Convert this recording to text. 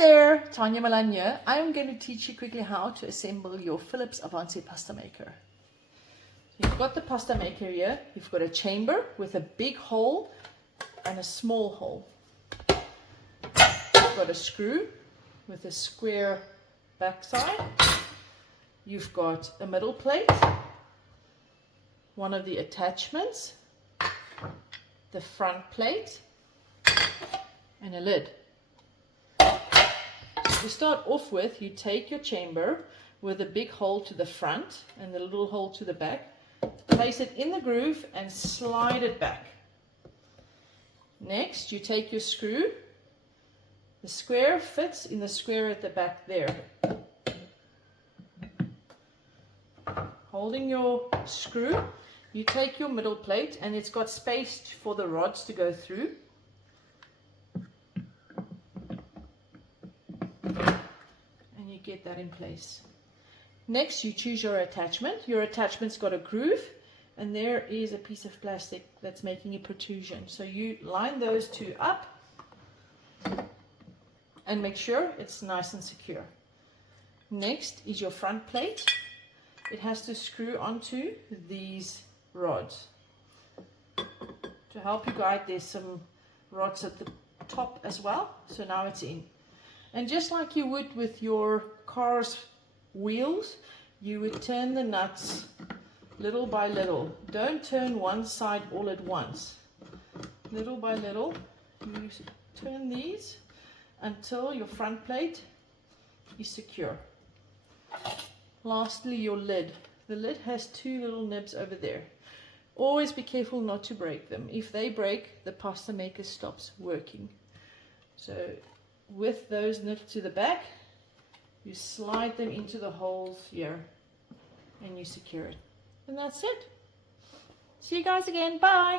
there, Tanya Malan here. I'm going to teach you quickly how to assemble your Philips Avance pasta maker. You've got the pasta maker here. You've got a chamber with a big hole and a small hole. You've got a screw with a square backside. You've got a middle plate, one of the attachments, the front plate, and a lid. To start off with, you take your chamber with a big hole to the front and the little hole to the back, place it in the groove and slide it back. Next, you take your screw. The square fits in the square at the back there. Holding your screw, you take your middle plate, and it's got space for the rods to go through. And you get that in place. Next, you choose your attachment. Your attachment's got a groove, and there is a piece of plastic that's making a protrusion. So you line those two up and make sure it's nice and secure. Next is your front plate. It has to screw onto these rods. To help you guide, there's some rods at the top as well. So now it's in. And just like you would with your car's wheels, you would turn the nuts little by little. Don't turn one side all at once. Little by little, you turn these until your front plate is secure. Lastly, your lid. The lid has two little nibs over there. Always be careful not to break them. If they break, the pasta maker stops working. So with those nibs to the back, you slide them into the holes here and you secure it. And that's it. See you guys again. Bye.